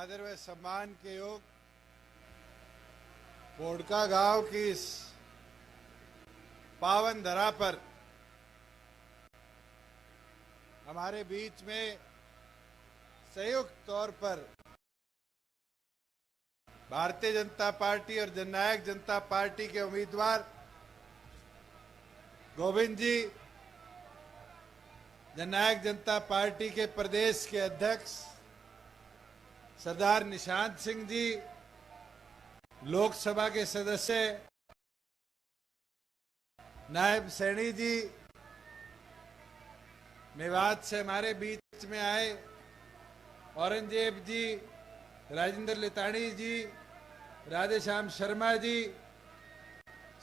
आदर व सम्मान के योग पोड़का गांव की इस पावन धरा पर हमारे बीच में संयुक्त तौर पर भारतीय जनता पार्टी और जननायक जनता पार्टी के उम्मीदवार गोविंद जी, जननायक जनता पार्टी के प्रदेश के अध्यक्ष सरदार निशांत सिंह जी, लोकसभा के सदस्य नायब सैनी जी, मेवात से हमारे बीच में आए औरंगजेब जी, राजेंद्र लिताणी जी, राधेश्याम शर्मा जी,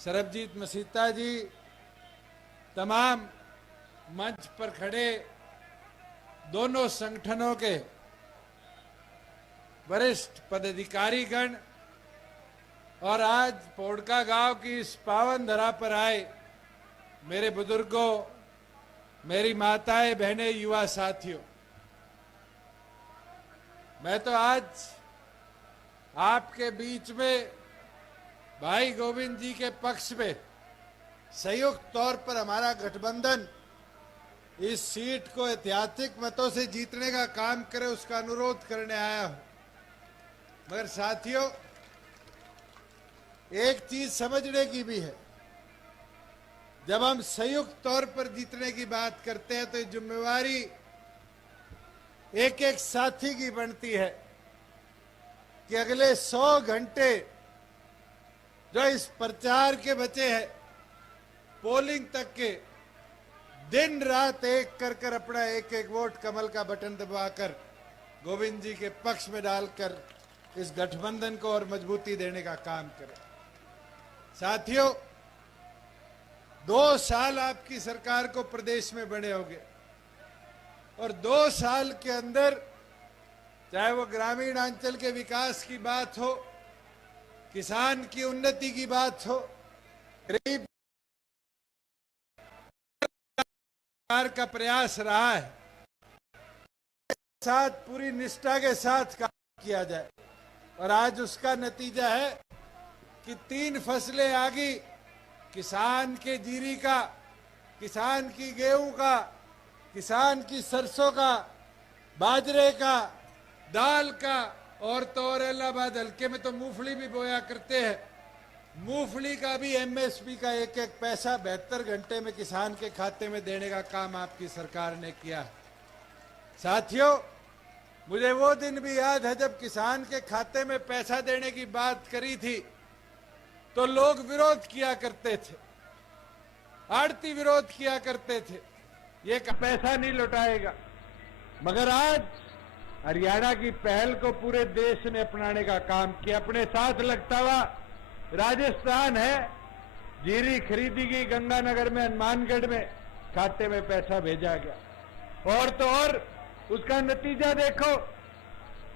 सरबजीत मसीता जी, तमाम मंच पर खड़े दोनों संगठनों के वरिष्ठ पदाधिकारीगण और आज पोड़का गांव की इस पावन धरा पर आए मेरे बुजुर्गों, मेरी माताएं, बहनें, युवा साथियों, मैं तो आज आपके बीच में भाई गोविंद जी के पक्ष में संयुक्त तौर पर हमारा गठबंधन इस सीट को ऐतिहासिक मतों से जीतने का काम करे उसका अनुरोध करने आया हूं। मगर साथियों, एक चीज समझने की भी है, जब हम संयुक्त तौर पर जीतने की बात करते हैं तो जिम्मेवारी एक एक साथी की बनती है कि अगले 100 घंटे जो इस प्रचार के बचे हैं, पोलिंग तक के, दिन रात एक कर अपना एक एक वोट कमल का बटन दबाकर गोविंद जी के पक्ष में डालकर इस गठबंधन को और मजबूती देने का काम करें। साथियों, 2 साल आपकी सरकार को प्रदेश में बने होंगे और 2 साल के अंदर चाहे वो ग्रामीण अंचल के विकास की बात हो, किसान की उन्नति की बात हो, गरीब सरकार का प्रयास रहा है साथ पूरी निष्ठा के साथ काम किया जाए और आज उसका नतीजा है कि 3 फसलें आ गई, किसान के जीरी का, किसान की गेहूं का, किसान की सरसों का, बाजरे का, दाल का, और तो और इलाहाबाद हल्के में तो मूंगफली भी बोया करते हैं। मूंगफली का भी एमएसपी का एक एक पैसा 72 घंटे में किसान के खाते में देने का काम आपकी सरकार ने किया। साथियों, मुझे वो दिन भी याद है जब किसान के खाते में पैसा देने की बात करी थी तो लोग विरोध किया करते थे, आड़ती विरोध किया करते थे, ये पैसा नहीं लौटाएगा। मगर आज हरियाणा की पहल को पूरे देश ने अपनाने का काम किया। अपने साथ लगता हुआ राजस्थान है, जीरी खरीदी गई गंगानगर में, हनुमानगढ़ में, खाते में पैसा भेजा गया। और तो और उसका नतीजा देखो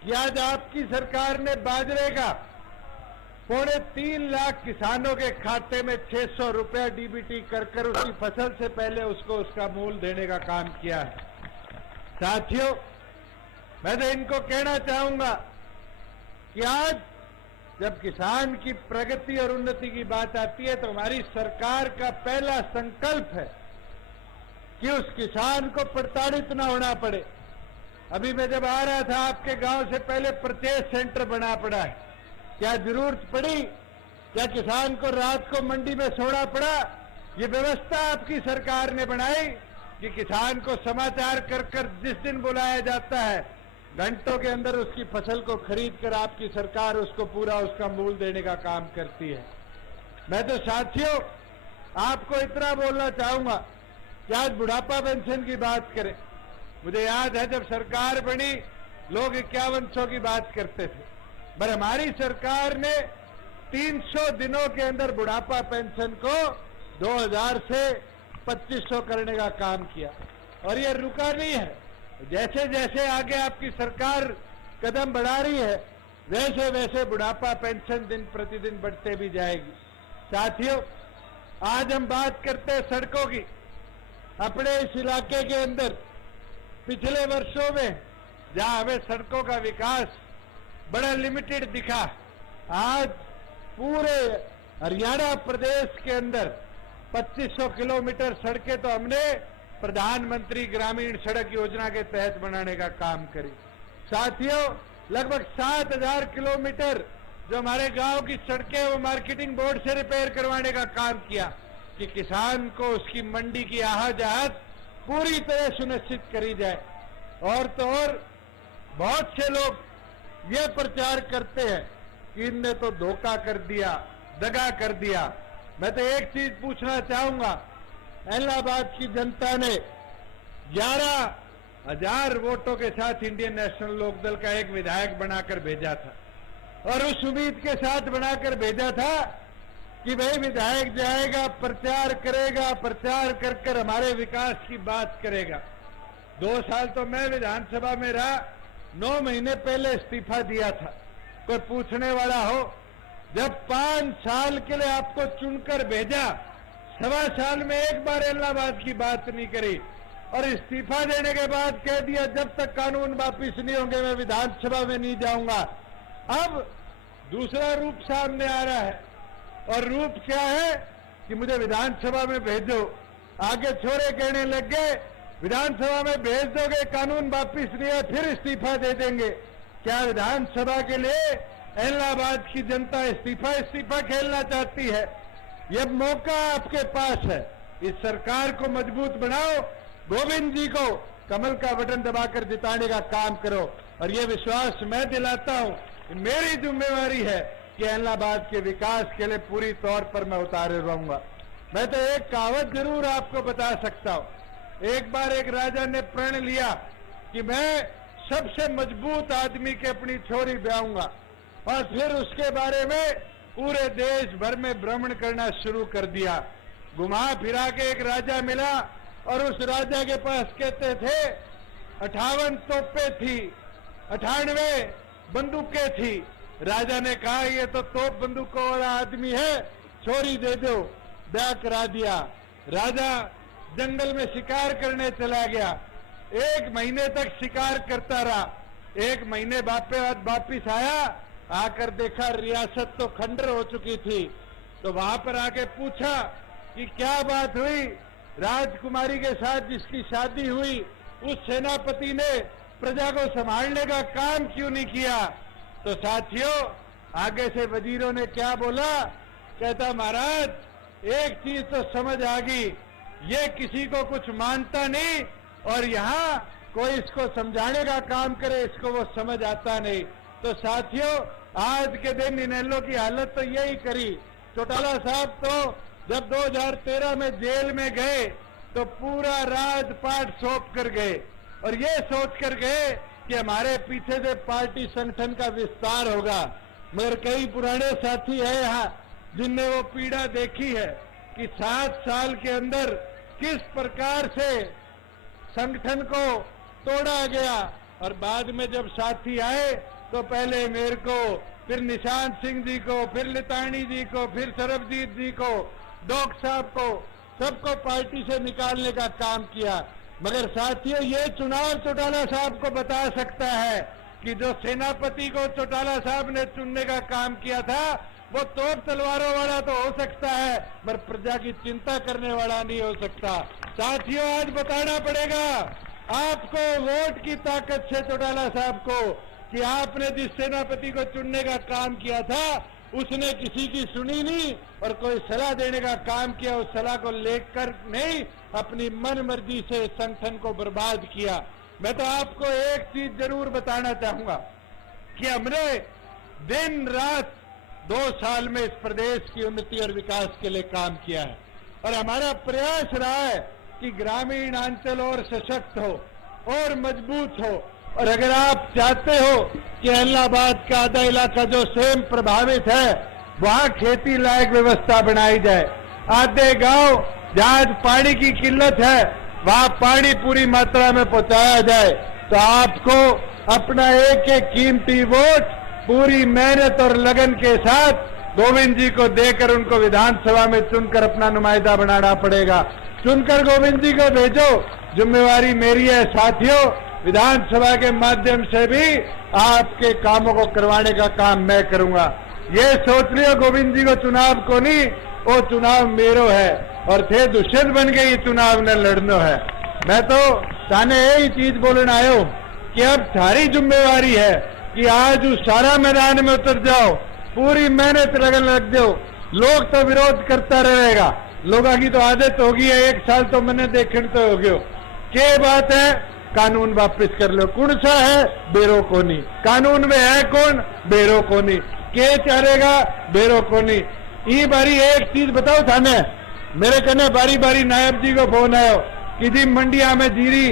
कि आज आपकी सरकार ने बाजरे का 3.25 लाख किसानों के खाते में 600 रुपया डीबीटी कर उसकी फसल से पहले उसको उसका मूल देने का काम किया है। साथियों, मैं तो इनको कहना चाहूंगा कि आज जब किसान की प्रगति और उन्नति की बात आती है तो हमारी सरकार का पहला संकल्प है कि उस किसान को प्रताड़ित न होना पड़े। अभी मैं जब आ रहा था आपके गांव से पहले परचेज सेंटर बना पड़ा है। क्या जरूरत पड़ी? क्या किसान को रात को मंडी में सोना पड़ा? ये व्यवस्था आपकी सरकार ने बनाई कि किसान को समाचार कर जिस दिन बुलाया जाता है घंटों के अंदर उसकी फसल को खरीद कर आपकी सरकार उसको पूरा उसका मूल देने का काम करती है। मैं तो साथियों आपको इतना बोलना चाहूंगा कि आज बुढ़ापा पेंशन की बात करें। मुझे याद है जब सरकार बनी लोग 5100 की बात करते थे, पर हमारी सरकार ने 300 दिनों के अंदर बुढ़ापा पेंशन को 2000 से 2500 करने का काम किया और ये रुका नहीं है। जैसे जैसे आगे आपकी सरकार कदम बढ़ा रही है वैसे वैसे बुढ़ापा पेंशन दिन प्रतिदिन बढ़ते भी जाएगी। साथियों, आज हम बात करते हैं सड़कों की। अपने इस इलाके के अंदर पिछले वर्षों में जहां हमें सड़कों का विकास बड़ा लिमिटेड दिखा। आज पूरे हरियाणा प्रदेश के अंदर 2500 किलोमीटर सड़कें तो हमने प्रधानमंत्री ग्रामीण सड़क योजना के तहत बनाने का काम करी। साथियों, लगभग 7000 किलोमीटर जो हमारे गांव की सड़कें वो मार्केटिंग बोर्ड से रिपेयर करवाने का काम किया कि किसान को उसकी मंडी की आहाजात पूरी तरह सुनिश्चित करी जाए। और तो और बहुत से लोग ये प्रचार करते हैं कि इनने तो धोखा कर दिया, दगा कर दिया। मैं तो एक चीज पूछना चाहूंगा, इलाहाबाद की जनता ने 11,000 वोटों के साथ इंडियन नेशनल लोकदल का एक विधायक बनाकर भेजा था और उस उम्मीद के साथ बनाकर भेजा था कि भाई विधायक जाएगा, प्रचार करेगा, प्रचार कर कर हमारे विकास की बात करेगा। 2 साल तो मैं विधानसभा में रहा, 9 महीने पहले इस्तीफा दिया था। कोई पूछने वाला हो, जब 5 साल के लिए आपको चुनकर भेजा, 1.25 साल में एक बार इलाहाबाद की बात नहीं करी और इस्तीफा देने के बाद कह दिया जब तक कानून वापिस नहीं होंगे मैं विधानसभा में नहीं जाऊंगा। अब दूसरा रूप सामने आ रहा है और रूप क्या है कि मुझे विधानसभा में भेजो। आगे छोरे कहने लग गए विधानसभा में भेज दोगे, कानून वापिस नहीं है, फिर इस्तीफा दे देंगे। क्या विधानसभा के लिए इलाहाबाद की जनता इस्तीफा खेलना चाहती है? यह मौका आपके पास है, इस सरकार को मजबूत बनाओ, गोविंद जी को कमल का बटन दबाकर जिताने का काम करो। और यह विश्वास मैं दिलाता हूं, मेरी जिम्मेवारी है कि इलाहाबाद के विकास के लिए पूरी तौर पर मैं उतारे रहूंगा। मैं तो एक कहावत जरूर आपको बता सकता हूं। एक बार एक राजा ने प्रण लिया कि मैं सबसे मजबूत आदमी के अपनी छोरी ब्याहूंगा और फिर उसके बारे में पूरे देश भर में भ्रमण करना शुरू कर दिया। घुमा फिरा के एक राजा मिला और उस राजा के पास कहते थे 58 तोपें थी, 98 बंदूकें थी। राजा ने कहा ये तो तोप बंदूकों वाला आदमी है, छोरी दे दो। ब्याह करा दिया। राजा जंगल में शिकार करने चला गया। 1 महीने तक शिकार करता रहा। 1 महीने बाद वापिस आया, आकर देखा रियासत तो खंडर हो चुकी थी। तो वहां पर आके पूछा कि क्या बात हुई, राजकुमारी के साथ जिसकी शादी हुई उस सेनापति ने प्रजा को संभालने का काम क्यों नहीं किया? तो साथियों, आगे से वजीरों ने क्या बोला, कहता महाराज एक चीज तो समझ आ गई, ये किसी को कुछ मानता नहीं और यहाँ कोई इसको समझाने का काम करे इसको वो समझ आता नहीं। तो साथियों, आज के दिन इनेलो की हालत तो यही करी। चौटाला साहब तो जब 2013 में जेल में गए तो पूरा राजपाट सौंप कर गए और ये सोच कर गए कि हमारे पीछे से पार्टी संगठन का विस्तार होगा। मगर कई पुराने साथी है यहाँ जिनने वो पीड़ा देखी है कि 7 साल के अंदर किस प्रकार से संगठन को तोड़ा गया। और बाद में जब साथी आए तो पहले मेरे को, फिर निशांत सिंह जी को, फिर लितानी जी को, फिर सरबजीत जी को, डॉक्टर साहब को, सबको पार्टी से निकालने का काम किया। मगर साथियों, ये चुनाव चौटाला साहब को बता सकता है कि जो सेनापति को चौटाला साहब ने चुनने का काम किया था वो तोप तलवारों वाला तो हो सकता है पर प्रजा की चिंता करने वाला नहीं हो सकता। साथियों, आज बताना पड़ेगा आपको वोट की ताकत से चौटाला साहब को कि आपने जिस सेनापति को चुनने का काम किया था उसने किसी की सुनी नहीं और कोई सलाह देने का काम किया, उस सलाह को लेकर नहीं अपनी मन मर्जी से संगठन को बर्बाद किया। मैं तो आपको एक चीज जरूर बताना चाहूंगा कि हमने दिन रात 2 साल में इस प्रदेश की उन्नति और विकास के लिए काम किया है और हमारा प्रयास रहा है कि ग्रामीण अंचल और सशक्त हो और मजबूत हो। और अगर आप चाहते हो कि इलाहाबाद का आधा इलाका जो स्वयं प्रभावित है वहां खेती लायक व्यवस्था बनाई जाए, आधे गांव जहां पानी की किल्लत है वहां पानी पूरी मात्रा में पहुंचाया जाए, तो आपको अपना एक एक कीमती वोट पूरी मेहनत और लगन के साथ गोविंद जी को देकर उनको विधानसभा में चुनकर अपना नुमाइंदा बनाना पड़ेगा। चुनकर गोविंद जी को भेजो, जिम्मेवारी मेरी है। साथियों, विधानसभा के माध्यम से भी आपके कामों को करवाने का काम मैं करूंगा। ये सोच लियो गोविंद जी को चुनाव को नहीं, वो चुनाव मेरो है और थे दुष्यंत बन के ये चुनाव न लड़नो है। मैं तो ताने यही चीज बोलने आयो कि अब थारी जिम्मेवारी है कि आज उस सारा मैदान में उतर जाओ, पूरी मेहनत लगन लग दो। लोग तो विरोध करता रहेगा, लोगों की तो आदत होगी है, 1 साल तो मैंने देखने तो हो गयो। क्या बात है, कानून वापस कर लो। कौन सा है? बेरो कोनी। कानून में है कौन? बेरो कोनी। के चाहेगा? बेरो कोनी। ई बारी एक चीज बताओ थाने, मेरे कने बारी बारी नायब जी को फोन आयो कि जी मंडिया में जीरी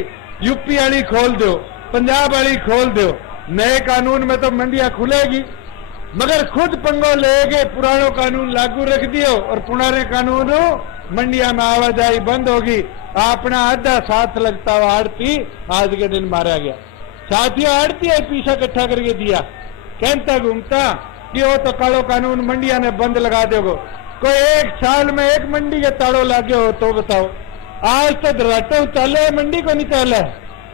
यूपी वाली खोल दो, पंजाब वाली खोल दो। नए कानून में तो मंडिया खुलेगी, मगर खुद पंगो लेके पुरानो कानून लागू रख दियो और पुराने कानून मंडिया में आवाजाही बंद होगी। अपना आधा साथ लगता हुआ आड़ती आज के दिन मारा गया। साथियों, आड़ती है पीछा इकट्ठा करके दिया, कहता घूमता कि वो तो कालो कानून मंडिया ने बंद लगा दोगे। कोई 1 साल में 1 मंडी के ताड़ो लागे हो तो बताओ। आज तो धराटो चले, मंडी को नहीं चले,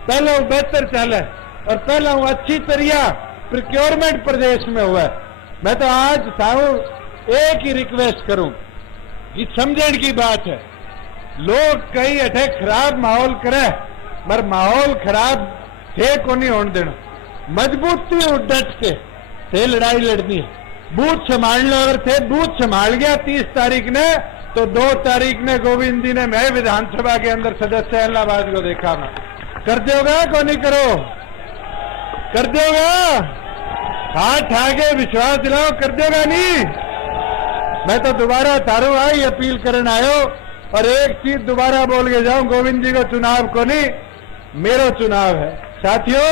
पहले वो बेहतर चले और पहला वो अच्छी तरिया प्रोक्योरमेंट प्रदेश में हुआ है। मैं तो आज साहू एक ही रिक्वेस्ट करूं कि समझने की बात है, लोग कई अठे खराब माहौल करे, मगर माहौल खराब थे को नहीं होने देना। मजबूती डट के थे लड़ाई लड़नी है। बूथ संभाल लो, अगर थे बूथ संभाल गया 30 तारीख ने, तो 2 तारीख ने गोविंद जी ने मैं विधानसभा के अंदर सदस्य इलाहाबाद को देखा। मैं कर दोगा को नहीं करो? कर दोगा? हाथ आगे विश्वास दिलाओ, कर दोगा नहीं? मैं तो दोबारा तारू आई अपील करने आयो और एक चीज दोबारा बोल के जाऊं, गोविंद जी को चुनाव को नहीं, मेरो चुनाव है। साथियों,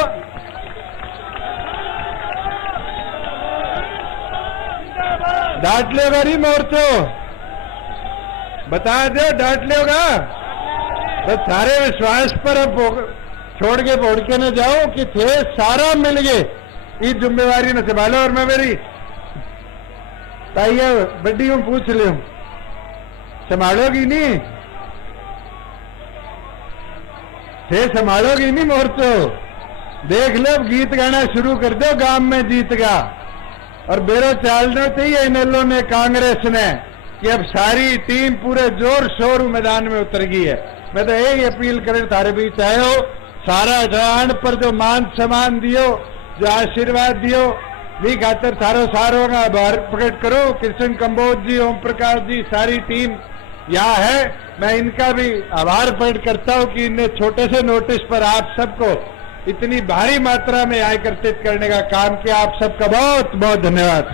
डांट लेगा नहीं मोर्चो? बता दो, डांट लेगा? तो सारे विश्वास पर अब छोड़ के बोड़ के न जाओ कि थे सारा मिल गए, इस जिम्मेवारी न संभालो। और मैं मेरी ताइया बड्डी में पूछ ले, संभालोगी नहीं? थे संभालोगी नहीं मोर्चो? देख लो, गीत गाना शुरू कर दो, गांव में जीत गा। और बेरो चालना चाहिए इनेलो ने, कांग्रेस ने, कि अब सारी टीम पूरे जोर शोर मैदान में उतर गई है। मैं तो यही अपील करें थारे बीच आयो, सारा जवान पर जो मान सम्मान दियो, जो आशीर्वाद दियो, भी खातर सारो सारों का आभार प्रकट करो। कृष्ण कंबोज जी, ओम प्रकाश जी, सारी टीम यहाँ है। मैं इनका भी आभार प्रकट करता हूँ कि इन्हें छोटे से नोटिस पर आप सबको इतनी भारी मात्रा में एकत्रित करने का काम किया। आप सबका बहुत बहुत धन्यवाद।